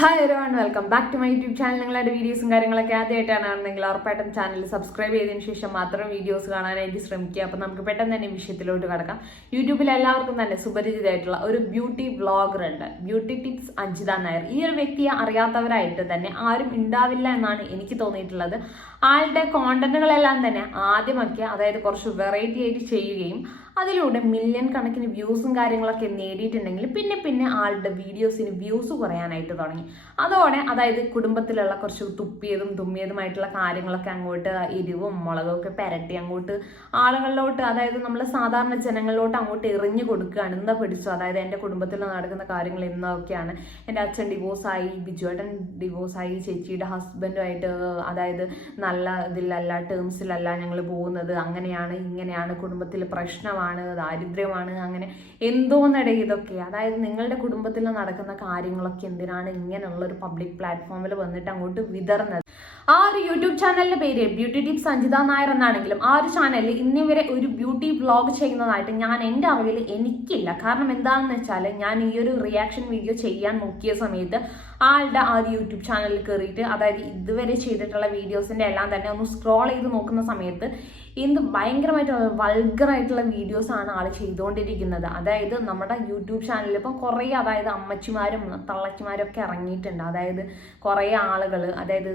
Hi everyone welcome back to my YouTube channel നിങ്ങളുടെ വീഡിയോസും കാര്യങ്ങളൊക്കെ ആദ്യമായിട്ടാണ് ആണെങ്കിൽ ഉറപ്പായിട്ടും ചാനൽ സബ്സ്ക്രൈബ് ചെയ്തതിന് ശേഷം മാത്രം വീഡിയോസ് കാണാനായിട്ട് ശ്രമിക്കുക. അപ്പം നമുക്ക് പെട്ടെന്ന് തന്നെ വിഷയത്തിലോട്ട് കടക്കാം. യൂട്യൂബിൽ എല്ലാവർക്കും തന്നെ സുപരിചിതമായിട്ടുള്ള ഒരു ബ്യൂട്ടി വ്ളോഗർ ഉണ്ട്. Beauty tips Anjitha Nair. ഈ ഒരു വ്യക്തിയെ അറിയാത്തവരായിട്ട് തന്നെ ആരും ഉണ്ടാവില്ല എന്നാണ് എനിക്ക് തോന്നിയിട്ടുള്ളത്. ആളുടെ കോണ്ടന്റുകളെല്ലാം തന്നെ ആദ്യമൊക്കെ അതായത് കുറച്ച് വെറൈറ്റി ആയിട്ട് ചെയ്യുകയും അതിലൂടെ മില്യൺ കണക്കിന് വ്യൂസും കാര്യങ്ങളൊക്കെ നേടിയിട്ടുണ്ടെങ്കിൽ പിന്നെ പിന്നെ ആളുടെ വീഡിയോസിന് വ്യൂസ് കുറയാനായിട്ട് തുടങ്ങി. അതോടെ അതായത് കുടുംബത്തിലുള്ള കുറച്ച് തുപ്പിയതും തുമ്മിയതുമായിട്ടുള്ള കാര്യങ്ങളൊക്കെ അങ്ങോട്ട് എരിവും മുളകും ഒക്കെ പെരട്ടി അങ്ങോട്ട് ആളുകളിലോട്ട് അതായത് നമ്മൾ സാധാരണ ജനങ്ങളിലോട്ട് അങ്ങോട്ട് എറിഞ്ഞു കൊടുക്കുകയാണ്. ഇന്ന് പിടിച്ചു അതായത് എന്റെ കുടുംബത്തിൽ നടക്കുന്ന കാര്യങ്ങൾ ഇന്നൊക്കെയാണ് എന്റെ അച്ഛൻ ഡിവോഴ്സായി ബിജുവേട്ടൻ ഡിവോഴ്സായി ചേച്ചിയുടെ ഹസ്ബൻഡുമായിട്ട് അതായത് നല്ല ഇതിലല്ല ടേംസിലല്ല ഞങ്ങൾ പോകുന്നത്. അങ്ങനെയാണ് ഇങ്ങനെയാണ് കുടുംബത്തിൽ പ്രശ്നമാണ് ദാരിദ്ര്യമാണ് അങ്ങനെ എന്തോന്നടേ ഇതൊക്കെ. അതായത് നിങ്ങളുടെ കുടുംബത്തിൽ നടക്കുന്ന കാര്യങ്ങളൊക്കെ എന്തിനാണ് ഇങ്ങനെയുള്ള ഒരു പബ്ലിക് പ്ലാറ്റ്ഫോമിൽ വന്നിട്ട് അങ്ങോട്ട് വിതർന്നത് ആ ഒരു യൂട്യൂബ് ചാനലിന്റെ പേര് ബ്യൂട്ടി ടിപ്സ് സഞ്ജിത നായർ എന്നാണെങ്കിലും ആ ഒരു ചാനലിൽ ഇന്നി വരെ ഒരു ബ്യൂട്ടി വ്ളോഗ് ചെയ്യുന്നതായിട്ട് ഞാൻ എന്റെ അറിവിൽ എനിക്കില്ല. കാരണം എന്താണെന്ന് വെച്ചാൽ ഞാൻ ഈ ഒരു റിയാക്ഷൻ വീഡിയോ ചെയ്യാൻ നോക്കിയ സമയത്ത് ആളുടെ ആ ഒരു യൂട്യൂബ് ചാനലിൽ കയറിയിട്ട് അതായത് ഇതുവരെ ചെയ്തിട്ടുള്ള വീഡിയോസിന്റെ എല്ലാം തന്നെ ഒന്ന് സ്ക്രോൾ ചെയ്ത് നോക്കുന്ന സമയത്ത് എന്ത് ഭയങ്കരമായിട്ടുള്ള വൾഗറായിട്ടുള്ള വീഡിയോസാണ് ആൾ ചെയ്തുകൊണ്ടിരിക്കുന്നത്. അതായത് നമ്മുടെ യൂട്യൂബ് ചാനലിൽ ഇപ്പോൾ കുറേ അതായത് അമ്മച്ചിമാരും തള്ളച്ചിമാരും ഒക്കെ ഇറങ്ങിയിട്ടുണ്ട്. അതായത് കുറേ ആളുകൾ അതായത്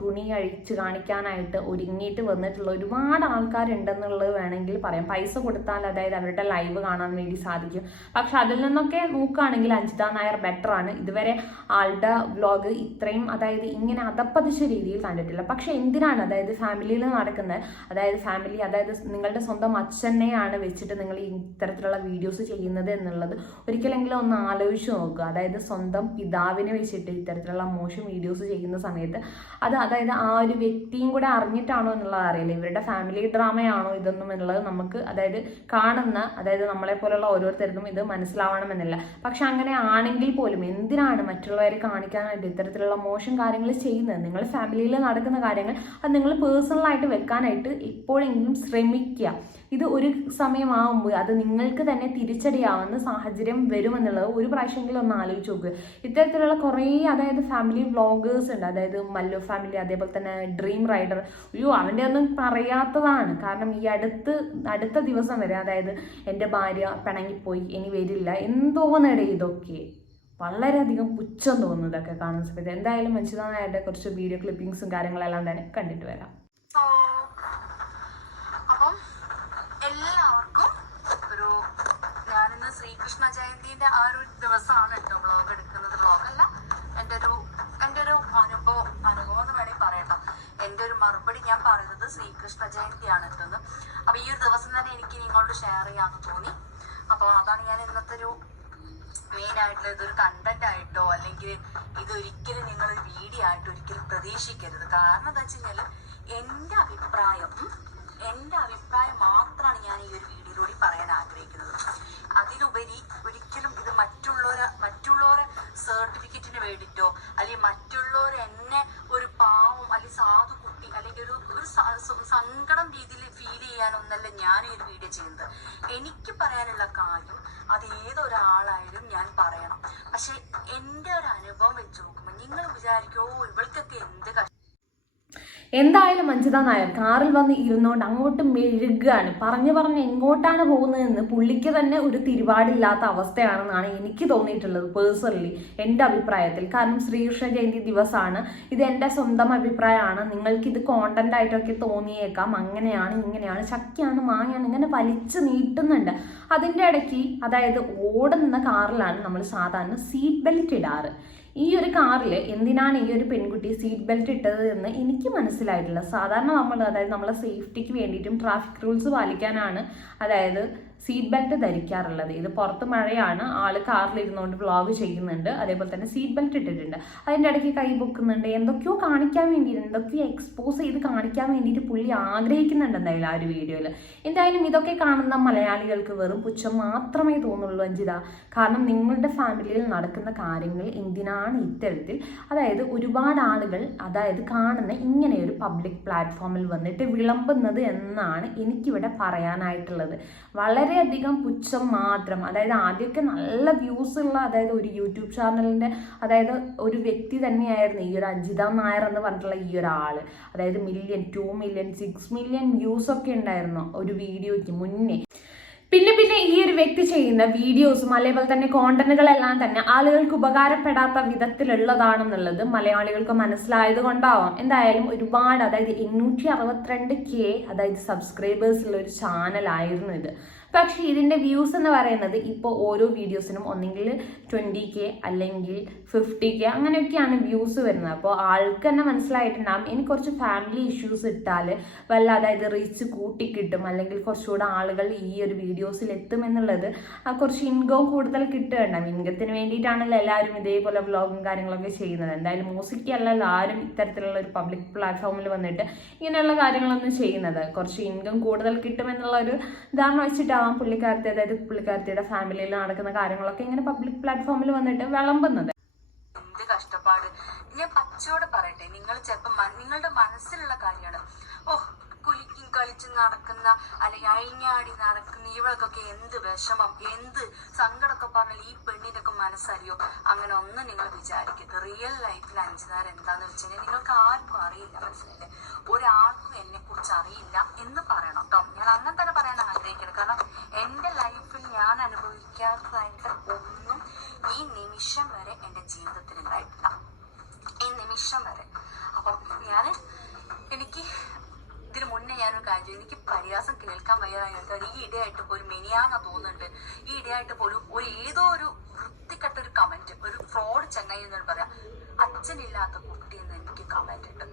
തുണി അഴിച്ച് കാണിക്കാനായിട്ട് ഒരുങ്ങിയിട്ട് വന്നിട്ടുള്ള ഒരുപാട് ആൾക്കാരുണ്ടെന്നുള്ളത് വേണമെങ്കിൽ പറയാം. പൈസ കൊടുത്താൽ അതായത് അവരുടെ ലൈവ് കാണാൻ വേണ്ടി സാധിക്കും. പക്ഷെ അതിൽ നിന്നൊക്കെ നോക്കുകയാണെങ്കിൽ അഞ്ജിത നായർ ബെറ്ററാണ് ഇതുവരെ ആളുടെ വ്ലോഗ് ഇത്രയും അതായത് ഇങ്ങനെ അതപ്പതിച്ച രീതിയിൽ കണ്ടിട്ടില്ല. പക്ഷെ എന്തിനാണ്? അതായത് ഫാമിലിയിൽ നടക്കുന്നത് അതായത് ഫാമിലി അതായത് നിങ്ങളുടെ സ്വന്തം അച്ഛനെയാണ് വെച്ചിട്ട് നിങ്ങൾ ഇത്തരത്തിലുള്ള വീഡിയോസ് ചെയ്യുന്നത് എന്നുള്ളത് ഒരിക്കലെങ്കിലും ഒന്ന് ആലോചിച്ച് നോക്കുക. അതായത് സ്വന്തം പിതാവിനെ വെച്ചിട്ട് ഇത്തരത്തിലുള്ള മോശം വീഡിയോസ് ചെയ്യുന്ന സമയത്ത് അത് അതായത് ആ ഒരു വ്യക്തിയും കൂടെ അറിഞ്ഞിട്ടാണോ എന്നുള്ളത് അറിയില്ല. ഇവരുടെ ഫാമിലി ഡ്രാമയാണോ ഇതൊന്നും എന്നുള്ളത് നമുക്ക് അതായത് കാണുന്ന അതായത് നമ്മളെ പോലുള്ള ഓരോരുത്തർക്കും ഇത് മനസ്സിലാവണമെന്നില്ല. പക്ഷെ അങ്ങനെ ആണെങ്കിൽ പോലും എന്തിനാണ് മറ്റുള്ളവരെ കാണിക്കാനായിട്ട് ഇത്തരത്തിലുള്ള മോശം കാര്യങ്ങൾ ചെയ്യുന്നത്. നിങ്ങൾ ഫാമിലിയിൽ നടക്കുന്ന കാര്യങ്ങൾ അത് നിങ്ങൾ പേഴ്സണലായിട്ട് വെക്കാനായിട്ട് എപ്പോഴെങ്കിലും ശ്രമിക്കുക. ഇത് ഒരു സമയമാകുമ്പോൾ അത് നിങ്ങൾക്ക് തന്നെ തിരിച്ചടിയാവുന്ന സാഹചര്യം വരുമെന്നുള്ളത് ഒരു പ്രാവശ്യമെങ്കിലും ഒന്ന് ആലോചിച്ച് നോക്കുക ഇത്തരത്തിലുള്ള കുറേ അതായത് ഫാമിലി വ്ളോഗേഴ്സ് ഉണ്ട്. അതായത് മല്ലു ഫാമിലി അതേപോലെ തന്നെ ഡ്രീം റൈഡർ അയ്യോ അവന്റെ ഒന്നും പറയാത്തതാണ്. കാരണം ഈ അടുത്ത് അടുത്ത ദിവസം വരെ അതായത് എന്റെ ഭാര്യ പിണങ്ങിപ്പോയി ഇനി വരില്ല. എന്തോന്നടേ ഇതൊക്കെ? വളരെയധികം പുച്ഛം തോന്നുന്നതൊക്കെ കാണുന്ന സമയത്ത്. എന്തായാലും മനുഷ്യനായിട്ട് കുറച്ച് വീഡിയോ ക്ലിപ്പിങ്സും കാര്യങ്ങളെല്ലാം തന്നെ കണ്ടിട്ട് വരാം. എല്ലാവർക്കും ഒരു ശ്രീകൃഷ്ണ ജയന്തിന്റെ കേട്ടോ വ്ളോഗ് ഒരു ഒരു ഒരു മറുപടി ഞാൻ പറയുന്നത് ശ്രീകൃഷ്ണ ജയന്തിയാണ് കേട്ടോ അപ്പൊ ഈ ഒരു ദിവസം തന്നെ എനിക്ക് നിങ്ങളോട് ഷെയർ ചെയ്യാമെന്ന് തോന്നി. അപ്പോൾ അതാണ് ഞാൻ ഇന്നത്തെ ഒരു മെയിൻ ആയിട്ടുള്ള ഇതൊരു കണ്ടന്റ് ആയിട്ടോ അല്ലെങ്കിൽ ഇതൊരിക്കലും നിങ്ങൾ വീഡിയോ ആയിട്ട് ഒരിക്കലും പ്രതീക്ഷിക്കരുത്. കാരണം എന്താ വെച്ച് കഴിഞ്ഞാൽ എന്റെ അഭിപ്രായം എന്റെ അഭിപ്രായം മാത്രമാണ് ഞാൻ ഈ ഒരു വീഡിയോയിലൂടെ പറയാൻ ആഗ്രഹിക്കുന്നത്. അതിലുപരി ഒരിക്കലും ഇത് മറ്റുള്ളവരെ മറ്റുള്ളവരെ സർട്ടിഫിക്കറ്റിന് വേണ്ടിയിട്ടോ അല്ലെങ്കിൽ മറ്റുള്ളവർ എന്നെ ഒരു പാവം അല്ലെങ്കിൽ സാധു കുട്ടി അല്ലെങ്കിൽ ഒരു ഒരു സങ്കടം രീതിയിൽ ഫീൽ ചെയ്യാനൊന്നല്ല ഞാൻ ഈ ഒരു വീഡിയോ ചെയ്യുന്നത്. എനിക്ക് പറയാനുള്ള കഷ്ടം. എന്തായാലും മഞ്ജിത നായർ കാറിൽ വന്ന് ഇരുന്നോണ്ട് അങ്ങോട്ട് മെഴുകാണ്. പറഞ്ഞു പറഞ്ഞ് എങ്ങോട്ടാണ് പോകുന്നതെന്ന് പുള്ളിക്ക് തന്നെ ഒരു തിരുപാടില്ലാത്ത അവസ്ഥയാണെന്നാണ് എനിക്ക് തോന്നിയിട്ടുള്ളത് പേഴ്സണലി എന്റെ അഭിപ്രായത്തിൽ. കാരണം ശ്രീകൃഷ്ണ ജയന്തി ദിവസമാണ് ഇത് എന്റെ സ്വന്തം അഭിപ്രായമാണ്. നിങ്ങൾക്ക് ഇത് കോണ്ടന്റ് ആയിട്ടൊക്കെ തോന്നിയേക്കാം. അങ്ങനെയാണ് ഇങ്ങനെയാണ്. ചക്കിയാണ് മാങ്ങയാണ് ഇങ്ങനെ വലിച്ചു നീട്ടുന്നുണ്ട്. അതിന്റെ ഇടയ്ക്ക് അതായത് ഓടുന്ന കാറിലാണ് നമ്മൾ സാധാരണ സീറ്റ് ബെൽറ്റ് ഇടാറ്. ഈ ഒരു കാറിൽ എന്തിനാണ് ഈ ഒരു പെൺകുട്ടി സീറ്റ് ബെൽറ്റ് ഇട്ടത് എന്ന് എനിക്ക് മനസ്സിലായിട്ടില്ല. സാധാരണ നമ്മൾ അതായത് നമ്മളെ സേഫ്റ്റിക്ക് വേണ്ടിയിട്ടും ട്രാഫിക് റൂൾസ് പാലിക്കാനാണ് അതായത് സീറ്റ് ബെൽറ്റ് ധരിക്കാറുള്ളത്. ഇത് പുറത്ത് മഴയാണ്. ആൾ കാറിൽ ഇരുന്നുകൊണ്ട് വ്ളോഗ് ചെയ്യുന്നുണ്ട്. അതേപോലെ തന്നെ സീറ്റ് ബെൽറ്റ് ഇട്ടിട്ടുണ്ട്. അതിന്റെ ഇടയ്ക്ക് കൈ പൊക്കുന്നുണ്ട്. എന്തൊക്കെയോ കാണിക്കാൻ വേണ്ടിയിട്ട് എന്തൊക്കെയോ എക്സ്പോസ് ചെയ്ത് കാണിക്കാൻ വേണ്ടിയിട്ട് പുള്ളി ആഗ്രഹിക്കുന്നുണ്ട് എന്തായാലും ആ ഒരു വീഡിയോയിൽ എന്തായാലും ഇതൊക്കെ കാണുന്ന മലയാളികൾക്ക് വെറും പുച്ഛം മാത്രമേ തോന്നുള്ളൂ അഞ്ജിത. കാരണം നിങ്ങളുടെ ഫാമിലിയിൽ നടക്കുന്ന കാര്യങ്ങൾ എന്തിനാണ് ഇത്തരത്തിൽ? അതായത് ഒരുപാട് ആളുകൾ അതായത് കാണുന്ന ഇങ്ങനെ ഒരു പബ്ലിക് പ്ലാറ്റ്ഫോമിൽ വന്നിട്ട് വിളമ്പുന്നത് എന്നാണ് എനിക്കിവിടെ പറയാനായിട്ടുള്ളത്. വളരെ വളരെയധികം പുച്ഛം മാത്രം. അതായത് ആദ്യമൊക്കെ നല്ല വ്യൂസ് ഉള്ള അതായത് ഒരു യൂട്യൂബ് ചാനലിന്റെ അതായത് ഒരു വ്യക്തി തന്നെയായിരുന്നു ഈ ഒരു അജിത നായർ എന്ന് പറഞ്ഞിട്ടുള്ള ഈ ഒരാൾ അതായത് million two million six million views ഒക്കെ ഉണ്ടായിരുന്നു ഒരു വീഡിയോയ്ക്ക് മുന്നേ. പിന്നെ പിന്നെ ഈ ഒരു വ്യക്തി ചെയ്യുന്ന വീഡിയോസും അതേപോലെ തന്നെ കോണ്ടന്റുകളെല്ലാം തന്നെ ആളുകൾക്ക് ഉപകാരപ്പെടാത്ത വിധത്തിലുള്ളതാണെന്നുള്ളത് മലയാളികൾക്ക് മനസ്സിലായത് കൊണ്ടാവാം എന്തായാലും ഒരുപാട് അതായത് എണ്ണൂറ്റി അറുപത്തിരണ്ട് കെ അതായത് സബ്സ്ക്രൈബേഴ്സ് ഉള്ള ഒരു ചാനലായിരുന്നു ഇത്. പക്ഷേ ഇതിന്റെ വ്യൂസ് എന്ന് പറയുന്നത് ഇപ്പോൾ ഓരോ വീഡിയോസിനും ഒന്നെങ്കിൽ ട്വന്റി കെ അല്ലെങ്കിൽ ഫിഫ്റ്റി കെ അങ്ങനെയൊക്കെയാണ് വ്യൂസ് വരുന്നത്. അപ്പോൾ ആൾക്ക് തന്നെ മനസ്സിലായിട്ടുണ്ടാകും ഇനി കുറച്ച് ഫാമിലി ഇഷ്യൂസ് ഇട്ടാൽ വല്ല അതായത് റീച്ച് കൂട്ടി കിട്ടും അല്ലെങ്കിൽ കുറച്ചുകൂടെ ആളുകൾ ഈ ഒരു വീഡിയോസിൽ എത്തും എന്നുള്ളത് കുറച്ച് ഇൻകം കൂടുതൽ കിട്ടുകയുണ്ടാവും ഇൻകത്തിന് വേണ്ടിയിട്ടാണല്ലോ എല്ലാവരും ഇതേപോലെ വ്ലോഗും കാര്യങ്ങളൊക്കെ ചെയ്യുന്നത്. എന്തായാലും മ്യൂസിക്ക് അല്ലാതെ ആരും ഇത്തരത്തിലുള്ള ഒരു പബ്ലിക് പ്ലാറ്റ്ഫോമിൽ വന്നിട്ട് ഇങ്ങനെയുള്ള കാര്യങ്ങളൊന്നും ചെയ്യുന്നത്. കുറച്ച് ഇൻകം കൂടുതൽ കിട്ടുമെന്നുള്ള ഒരു ധാരണ വെച്ചിട്ടാവാം പുള്ളിക്കാരത്തി അതായത് പുള്ളിക്കാരത്തിയുടെ ഫാമിലിയിൽ നടക്കുന്ന കാര്യങ്ങളൊക്കെ ഇങ്ങനെ പബ്ലിക് പ്ലാറ്റ്ഫോമിൽ വന്നിട്ട് വിളമ്പുന്നത്. എന്ത് കഷ്ടപ്പാട്. ഞാൻ പച്ചയോടെ പറയട്ടെ നിങ്ങൾ ചിലപ്പോൾ നിങ്ങളുടെ മനസ്സിലുള്ള കാര്യമാണ്. ഓ കുലിക്കും കളിച്ചും നടക്കുന്ന അല്ലെങ്കിൽ അഴിഞ്ഞാടി നടക്കുന്ന ഇവൾക്കൊക്കെ എന്ത് വിഷമം എന്ത് സങ്കടമൊക്കെ പറഞ്ഞാൽ ഈ പെണ്ണിനൊക്കെ മനസ്സറിയോ? അങ്ങനെ ഒന്നും നിങ്ങൾ വിചാരിക്കരുത്. റിയൽ ലൈഫിൽ അഞ്ചുതാർ എന്താന്ന് വെച്ച് കഴിഞ്ഞാൽ നിങ്ങൾക്ക് ആർക്കും അറിയില്ല മനസ്സിലല്ലേ ഒരാൾക്കും എന്നെ കുറിച്ച് അറിയില്ല എന്ന് പറയണം കേട്ടോ ഞാൻ അങ്ങനെ തന്നെ പറയാൻ ആഗ്രഹിക്കുന്നത് കാരണം എന്റെ ലൈഫിൽ ഞാൻ അനുഭവിക്കാത്തതായിട്ട് ഒന്നും ഈ നിമിഷം വരെ എന്റെ ജീവിതത്തിൽ ഉണ്ടായിട്ടില്ല ഈ നിമിഷം വരെ അപ്പം ഞാൻ എനിക്ക് ഇതിന് മുന്നേ ഞാനൊരു കാര്യം. എനിക്ക് പരിഹാസം കേൾക്കാൻ വയ്യാതായിട്ട് ഈ ഇടയായിട്ട് ഒരു മിനിയാന്ന തോന്നുന്നുണ്ട്. ഈ ഇടയായിട്ട് പോലും ഒരു ഏതോ ഒരു വൃത്തിക്കെട്ട ഒരു കമന്റ് ഒരു ഫ്രോഡ് ചങ്ങായി എന്ന് പറയാം. അച്ഛനില്ലാത്ത കുട്ടി എന്ന് എനിക്ക് കമന്റ് ഉണ്ട്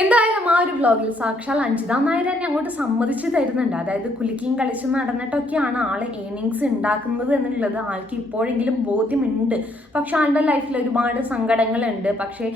എന്തായാലും ആ ഒരു വ്ലോഗിൽ സാക്ഷാൽ അഞ്ജിത നായർ തന്നെ അങ്ങോട്ട് സമ്മതിച്ചു തരുന്നുണ്ട്. അതായത് കുലുക്കിയും കളിച്ചും നടന്നിട്ടൊക്കെയാണ് ആളെ ഏണിങ്സ് ഉണ്ടാക്കുന്നത് എന്നുള്ളത് ആൾക്ക് ഇപ്പോഴെങ്കിലും ബോധ്യമുണ്ട്. പക്ഷെ ആളുടെ ലൈഫിൽ ഒരുപാട് സങ്കടങ്ങളുണ്ട്. പക്ഷേ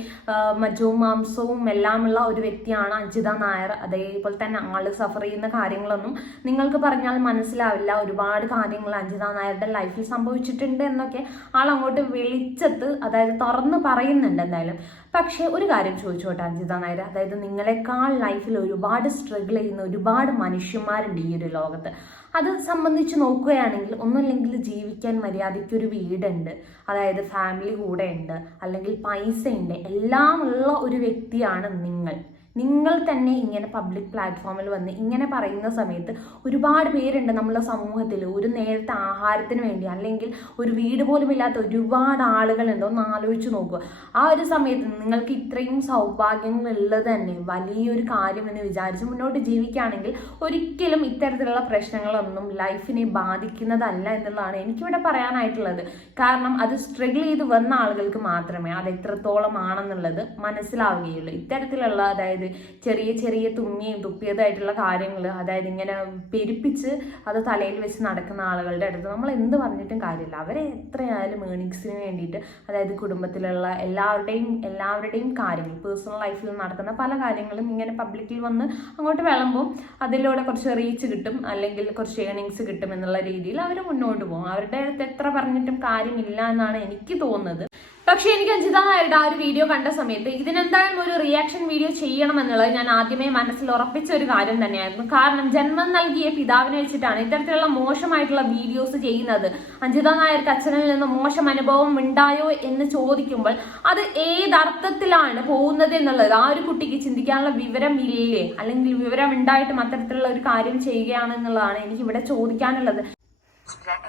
മജവും മാംസവും എല്ലാമുള്ള ഒരു വ്യക്തിയാണ് അഞ്ജിത നായർ. അതേപോലെ തന്നെ ആൾ സഫർ ചെയ്യുന്ന കാര്യങ്ങളൊന്നും നിങ്ങൾക്ക് പറഞ്ഞാൽ മനസ്സിലാവില്ല. ഒരുപാട് കാര്യങ്ങൾ അഞ്ജിത നായരുടെ ലൈഫിൽ സംഭവിച്ചിട്ടുണ്ട് എന്നൊക്കെ ആൾ അങ്ങോട്ട് വിളിച്ചെത്ത് അതായത് തുറന്ന് പറയുന്നുണ്ട് എന്തായാലും. പക്ഷേ ഒരു കാര്യം ചോദിച്ചോട്ടെ അഞ്ജിത നായർ അതായത് നിങ്ങളെക്കാൾ ലൈഫിൽ ഒരുപാട് സ്ട്രഗിൾ ചെയ്യുന്ന ഒരുപാട് മനുഷ്യന്മാരുണ്ട് ഈ ഒരു ലോകത്ത്. അത് സംബന്ധിച്ച് നോക്കുകയാണെങ്കിൽ ഒന്നുമില്ലെങ്കിൽ ജീവിക്കാൻ മര്യാദയ്ക്ക് ഒരു വീടുണ്ട്. അതായത് ഫാമിലി കൂടെ ഉണ്ട് അല്ലെങ്കിൽ പൈസ ഉണ്ട് എല്ലാം ഉള്ള ഒരു വ്യക്തിയാണ് നിങ്ങൾ. നിങ്ങൾ തന്നെ ഇങ്ങനെ പബ്ലിക് പ്ലാറ്റ്ഫോമിൽ വന്ന് ഇങ്ങനെ പറയുന്ന സമയത്ത് ഒരുപാട് പേരുണ്ട് നമ്മുടെ സമൂഹത്തിൽ. ഒരു നേരത്തെ ആഹാരത്തിന് വേണ്ടി അല്ലെങ്കിൽ ഒരു വീട് പോലും ഇല്ലാത്ത ഒരുപാട് ആളുകളുണ്ട്. ഒന്ന് ആലോചിച്ച് നോക്കുക. ആ ഒരു സമയത്ത് നിങ്ങൾക്ക് ഇത്രയും സൗഭാഗ്യങ്ങൾ ഉള്ളത് തന്നെ വലിയൊരു കാര്യമെന്ന് വിചാരിച്ച് മുന്നോട്ട് ജീവിക്കുകയാണെങ്കിൽ ഒരിക്കലും ഇത്തരത്തിലുള്ള പ്രശ്നങ്ങളൊന്നും ലൈഫിനെ ബാധിക്കുന്നതല്ല എന്നുള്ളതാണ് എനിക്കിവിടെ പറയാനായിട്ടുള്ളത്. കാരണം അത് സ്ട്രഗിൾ ചെയ്ത് വന്ന ആളുകൾക്ക് മാത്രമേ അത് എത്രത്തോളം ആണെന്നുള്ളത് മനസ്സിലാവുകയുള്ളൂ. ഇത്തരത്തിലുള്ള അതായത് ചെറിയ ചെറിയ തുമ്മിയും തുപ്പിയതായിട്ടുള്ള കാര്യങ്ങൾ അതായത് ഇങ്ങനെ പെരുപ്പിച്ച് അത് തലയിൽ വെച്ച് നടക്കുന്ന ആളുകളുടെ അടുത്ത് നമ്മൾ എന്ത് പറഞ്ഞിട്ടും കാര്യമില്ല. അവരെ എത്രയായാലും ഏണിങ്സിന് വേണ്ടിയിട്ട് അതായത് കുടുംബത്തിലുള്ള എല്ലാവരുടെയും എല്ലാവരുടെയും കാര്യങ്ങൾ പേഴ്സണൽ ലൈഫിൽ നടക്കുന്ന പല കാര്യങ്ങളും ഇങ്ങനെ പബ്ലിക്കിൽ വന്ന് അങ്ങോട്ട് വിളമ്പും. അതിലൂടെ കുറച്ച് റീച്ച് കിട്ടും അല്ലെങ്കിൽ കുറച്ച് ഏണിങ്സ് കിട്ടും എന്നുള്ള രീതിയിൽ അവർ മുന്നോട്ട് പോകും. അവരുടെ അടുത്ത് എത്ര പറഞ്ഞിട്ടും കാര്യമില്ല എന്നാണ് എനിക്ക് തോന്നുന്നത്. പക്ഷേ എനിക്ക് അഞ്ജിത ആ ഒരു വീഡിയോ കണ്ട സമയത്ത് ഇതിനെന്തായാലും ഒരു റിയാക്ഷൻ വീഡിയോ ചെയ്യണം എന്നുള്ളത് ഞാൻ ആദ്യമേ മനസ്സിൽ ഉറപ്പിച്ച ഒരു കാര്യം തന്നെയായിരുന്നു. കാരണം ജന്മം നൽകിയ പിതാവിനെ വെച്ചിട്ടാണ് ഇത്തരത്തിലുള്ള മോശമായിട്ടുള്ള വീഡിയോസ് ചെയ്യുന്നത്. അഞ്ജിത നായർക്ക് അച്ഛനിൽ നിന്ന് മോശം അനുഭവം ഉണ്ടായോ എന്ന് ചോദിക്കുമ്പോൾ അത് ഏതർത്ഥത്തിലാണ് പോകുന്നത് എന്നുള്ളത് ആ ഒരു കുട്ടിക്ക് ചിന്തിക്കാനുള്ള വിവരം ഇല്ലേ? അല്ലെങ്കിൽ വിവരം ഉണ്ടായിട്ടും അത്തരത്തിലുള്ള ഒരു കാര്യം ചെയ്യുകയാണെന്നുള്ളതാണ് എനിക്ക് ഇവിടെ ചോദിക്കാനുള്ളത്.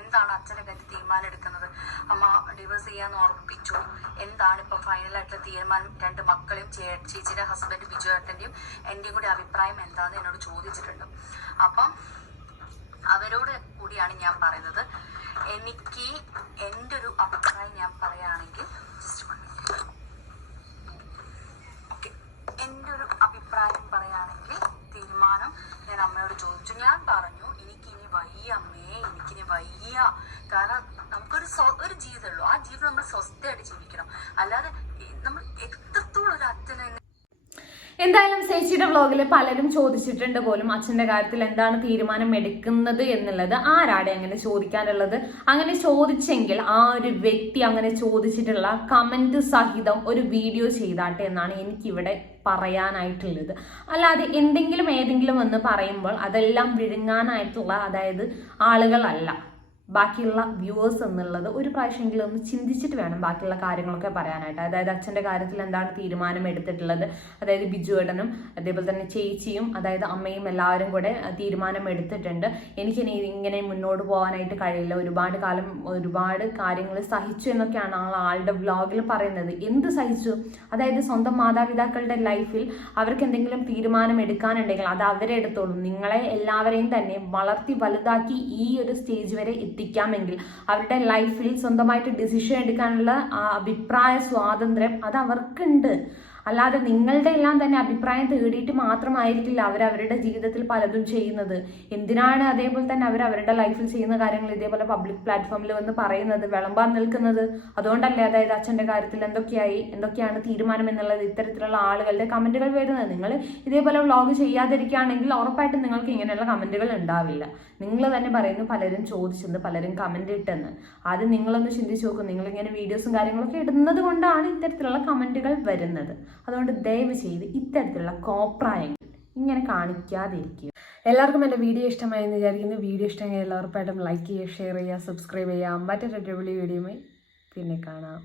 എന്താണ് അച്ഛനെ പറ്റി അമ്മ ഡിവോഴ്സ് ചെയ്യാന്ന് ഉറപ്പിച്ചു. എന്താണ് ഇപ്പൊ ഫൈനൽ ആയിട്ടുള്ള തീരുമാനം? രണ്ട് മക്കളെയും ചേച്ചിയുടെ ഹസ്ബൻഡ് ബിജു ഏട്ടന്റെയും എന്റെയും കൂടി അഭിപ്രായം എന്താന്ന് എന്നോട് ചോദിച്ചിട്ടുണ്ട്. അപ്പം അവരോട് കൂടിയാണ് ഞാൻ പറയുന്നത്. എനിക്ക് എന്റെ ഒരു അഭിപ്രായം ഞാൻ പറയുകയാണെങ്കിൽ. എന്റെ ഒരു അഭിപ്രായം പറയുകയാണെങ്കിൽ തീരുമാനം ഞാൻ അമ്മയോട് ചോദിച്ചു. ഞാൻ പറഞ്ഞു എനിക്കിനി വയ്യ അമ്മേ എനിക്കിനി വയ്യ. കാരണം നമുക്കൊരു ഒരു ജീവിതമുള്ളൂ. ആ ജീവിതം നമ്മൾ സ്വസ്ഥയായിട്ട് ജീവിക്കണം. അല്ലാതെ നമ്മൾ എത്രത്തോളം ഒരു അച്ഛനെ എന്തായാലും ചേച്ചിയുടെ വ്ളോഗിൽ പലരും ചോദിച്ചിട്ടുണ്ട് പോലും അച്ഛന്റെ കാര്യത്തിൽ എന്താണ് തീരുമാനം എടുക്കുന്നത് എന്നുള്ളത്. ആരാടെ അങ്ങനെ ചോദിക്കാനുള്ളത്? അങ്ങനെ ചോദിച്ചെങ്കിൽ ആ ഒരു വ്യക്തി അങ്ങനെ ചോദിച്ചിട്ടുള്ള കമന്റ് സഹിതം ഒരു വീഡിയോ ചെയ്താട്ടെ എന്നാണ് എനിക്കിവിടെ പറയാനായിട്ടുള്ളത്. അല്ലാതെ എന്തെങ്കിലും ഏതെങ്കിലും ഒന്ന് പറയുമ്പോൾ അതെല്ലാം വിഴുങ്ങാനായിട്ടുള്ള അതായത് ആളുകളല്ല. ബാക്കിയുള്ള വ്യൂവേഴ്സ് എന്നുള്ളത് ഒരു പ്രാവശ്യമെങ്കിലും ഒന്ന് ചിന്തിച്ചിട്ട് വേണം ബാക്കിയുള്ള കാര്യങ്ങളൊക്കെ പറയാനായിട്ട്. അതായത് അച്ഛന്റെ കാര്യത്തിൽ എന്താണ് തീരുമാനം എടുത്തിട്ടുള്ളത്? അതായത് ബിജു ഏട്ടനും അതേപോലെ തന്നെ ചേച്ചിയും അതായത് അമ്മയും എല്ലാവരും കൂടെ തീരുമാനം എടുത്തിട്ടുണ്ട്. എനിക്കിനി ഇങ്ങനെ മുന്നോട്ട് പോകാനായിട്ട് കഴിയില്ല. ഒരുപാട് കാലം ഒരുപാട് കാര്യങ്ങൾ സഹിച്ചു എന്നൊക്കെയാണ് ആ ആളുടെ വ്ലോഗിൽ പറയുന്നത്. എന്ത് സഹിച്ചു? അതായത് സ്വന്തം മാതാപിതാക്കളുടെ ലൈഫിൽ അവർക്ക് എന്തെങ്കിലും തീരുമാനം എടുക്കാനുണ്ടെങ്കിൽ അത് അവരെ എടുത്തോളും. നിങ്ങളെ എല്ലാവരെയും തന്നെ വളർത്തി വലുതാക്കി ഈ ഒരു സ്റ്റേജ് വരെ എത്തിക്കാമെങ്കിൽ അവരുടെ ലൈഫിൽ സ്വന്തമായിട്ട് ഡിസിഷൻ എടുക്കാനുള്ള അഭിപ്രായ സ്വാതന്ത്ര്യം അത് അവർക്കുണ്ട്. അല്ലാതെ നിങ്ങളുടെ എല്ലാം തന്നെ അഭിപ്രായം തേടിയിട്ട് മാത്രമായിരിക്കില്ല അവർ അവരുടെ ജീവിതത്തിൽ പലതും ചെയ്യുന്നത്. എന്തിനാണ് അതേപോലെ തന്നെ അവർ അവരുടെ ലൈഫിൽ ചെയ്യുന്ന കാര്യങ്ങൾ ഇതേപോലെ പബ്ലിക് പ്ലാറ്റ്ഫോമിൽ വന്ന് പറയുന്നത് വിളമ്പാൻ നിൽക്കുന്നത്? അതുകൊണ്ടല്ലേ അതായത് അച്ഛന്റെ കാര്യത്തിൽ എന്തൊക്കെയായി എന്തൊക്കെയാണ് തീരുമാനം എന്നുള്ളത് ഇത്തരത്തിലുള്ള ആളുകളുടെ കമന്റുകൾ വരുന്നത്? നിങ്ങൾ ഇതേപോലെ വ്ളോഗ് ചെയ്യാതിരിക്കുകയാണെങ്കിൽ ഉറപ്പായിട്ടും നിങ്ങൾക്ക് ഇങ്ങനെയുള്ള കമന്റുകൾ ഉണ്ടാവില്ല. നിങ്ങൾ തന്നെ പറയുന്നു പലരും ചോദിച്ചെന്ന് പലരും കമന്റ് ഇട്ടെന്ന്. ആദ്യം നിങ്ങളൊന്ന് ചിന്തിച്ച് നോക്കും. നിങ്ങളിങ്ങനെ വീഡിയോസും കാര്യങ്ങളൊക്കെ ഇടുന്നത് കൊണ്ടാണ് ഇത്തരത്തിലുള്ള കമന്റുകൾ വരുന്നത്. അതുകൊണ്ട് ദയവ് ചെയ്ത് ഇത്തരത്തിലുള്ള കോപ്രായങ്ങൾ ഇങ്ങനെ കാണിക്കാതിരിക്കുക. എല്ലാവർക്കും എന്റെ വീഡിയോ ഇഷ്ടമായെന്ന് വിചാരിക്കുന്നു. വീഡിയോ ഇഷ്ടമെങ്കിൽ എല്ലാവർക്കും ലൈക്ക് ചെയ്യുക ഷെയർ ചെയ്യുക സബ്സ്ക്രൈബ് ചെയ്യുക. മറ്റൊരു ഡബ്ല്യൂ വീഡിയോയുമായി പിന്നെ കാണാം.